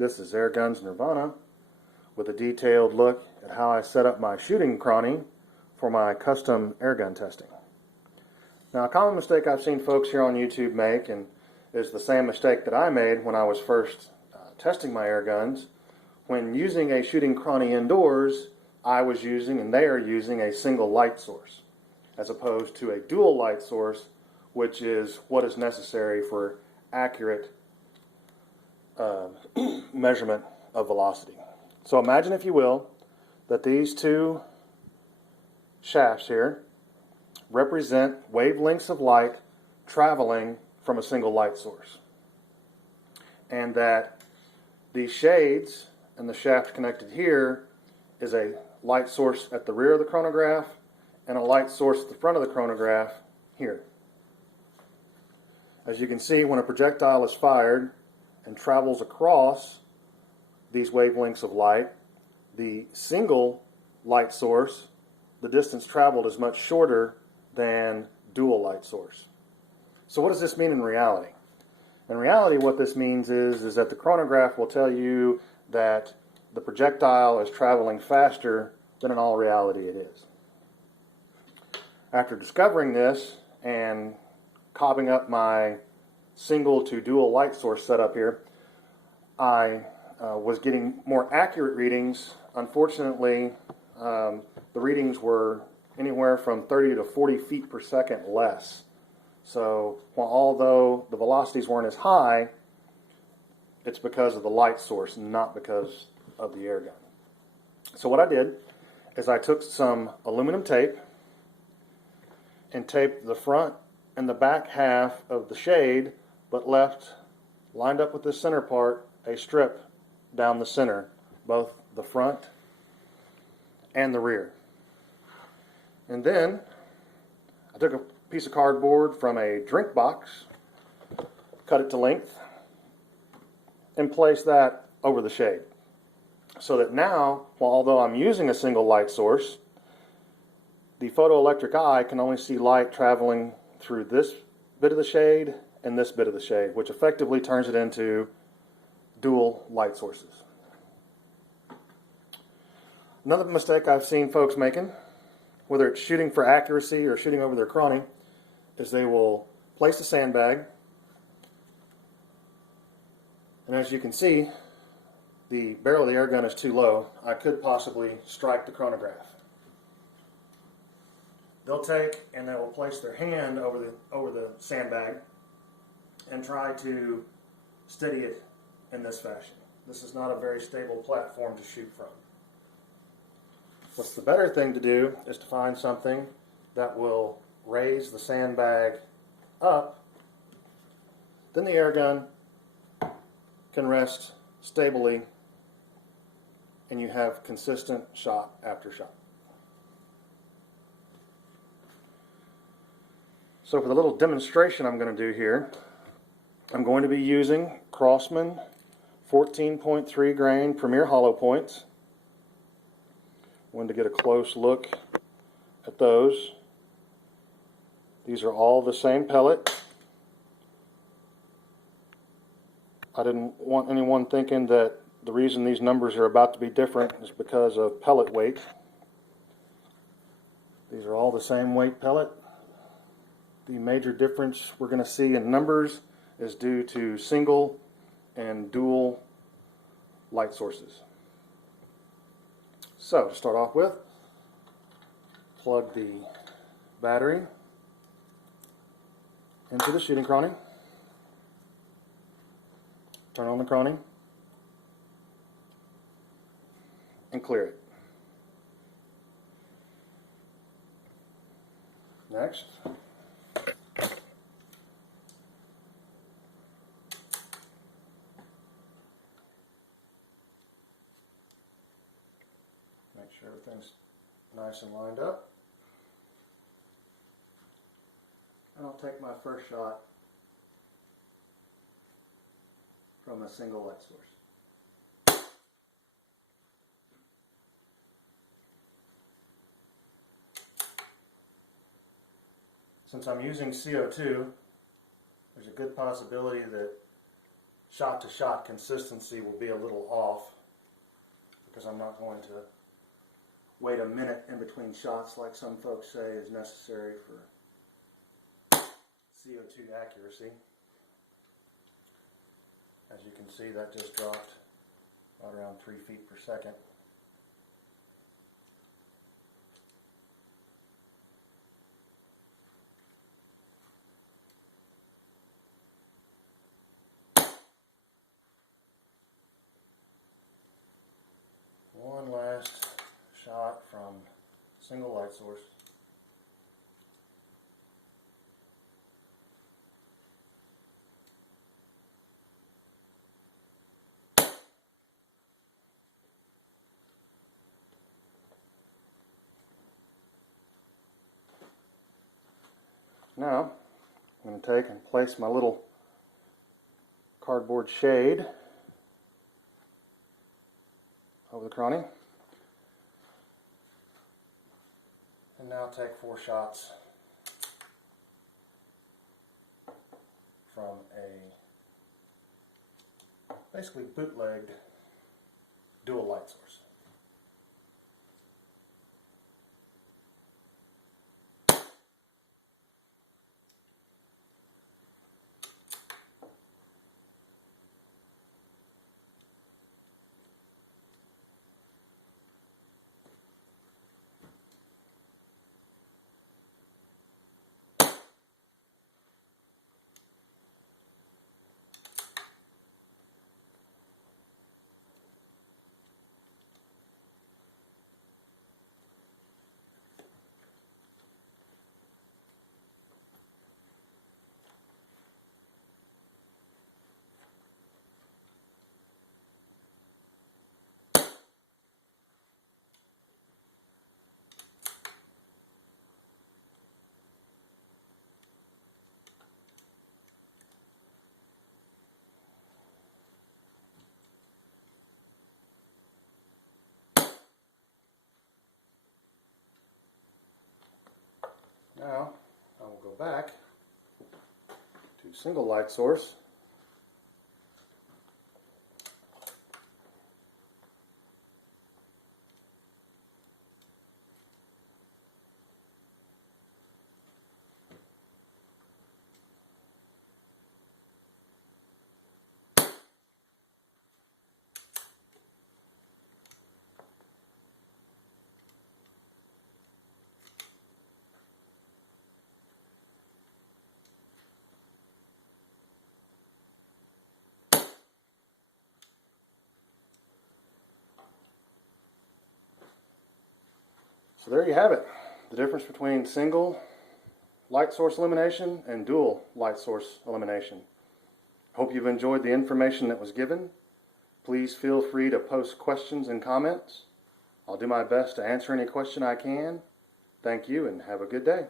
This is AirGunsNirvana with a detailed look at how I set up my Shooting Chrony for my custom airgun testing. Now, a common mistake I've seen folks here on YouTube make, and is the same mistake that I made when I was first testing my airguns. When using a Shooting Chrony indoors, I was using, and they are using, a single light source, as opposed to a dual light source, which is what is necessary for accurate measurement of velocity. So imagine, if you will, that these two shafts here represent wavelengths of light traveling from a single light source, and that these shades and the shaft connected here is a light source at the rear of the chronograph and a light source at the front of the chronograph here. As you can see, when a projectile is fired and travels across these wavelengths of light, the single light source, the distance traveled is much shorter than dual light source. So what does this mean in reality? In reality, what this means is that the chronograph will tell you that the projectile is traveling faster than in all reality it is. After discovering this and cobbing up my single to dual light source setup here, I was getting more accurate readings. Unfortunately, the readings were anywhere from 30 to 40 feet per second less. So although the velocities weren't as high, it's because of the light source, not because of the airgun. So what I did is I took some aluminum tape and taped the front and the back half of the shade, but left, lined up with the center part, a strip down the center, both the front and the rear. And then I took a piece of cardboard from a drink box, cut it to length, and placed that over the shade. So that now, although I'm using a single light source, the photoelectric eye can only see light traveling through this bit of the shade and this bit of the shade, which effectively turns it into dual light sources. Another mistake I've seen folks making, whether it's shooting for accuracy or shooting over their chrony, is they will place a sandbag, and as you can see, the barrel of the airgun is too low. I could possibly strike the chronograph. They'll take and they will place their hand over the sandbag and try to steady it in this fashion. This is not a very stable platform to shoot from. What's the better thing to do is to find something that will raise the sandbag up. Then the airgun can rest stably and you have consistent shot after shot. So for the little demonstration I'm going to do here, I'm going to be using Crosman 14.3 grain Premier hollow points. I wanted to get a close look at those. These are all the same pellet. I didn't want anyone thinking that the reason these numbers are about to be different is because of pellet weight. These are all the same weight pellet. The major difference we're going to see in numbers is due to single and dual light sources. So to start off with, plug the battery into the Shooting Chrony, turn on the Chrony, and clear it. Next, make sure everything's nice and lined up. And I'll take my first shot from a single light source. Since I'm using CO2, there's a good possibility that shot-to-shot consistency will be a little off because I'm not going to wait a minute in between shots like some folks say is necessary for CO2 accuracy. As you can see, that just dropped right around 3 feet per second. One last shot from single light source. Now, I'm going to take and place my little cardboard shade over the Chrony. And now take 4 shots from a basically bootlegged dual light source. Now, I will go back to single light source. So there you have it, the difference between single light source illumination and dual light source illumination. Hope you've enjoyed the information that was given. Please feel free to post questions and comments. I'll do my best to answer any question I can. Thank you and have a good day.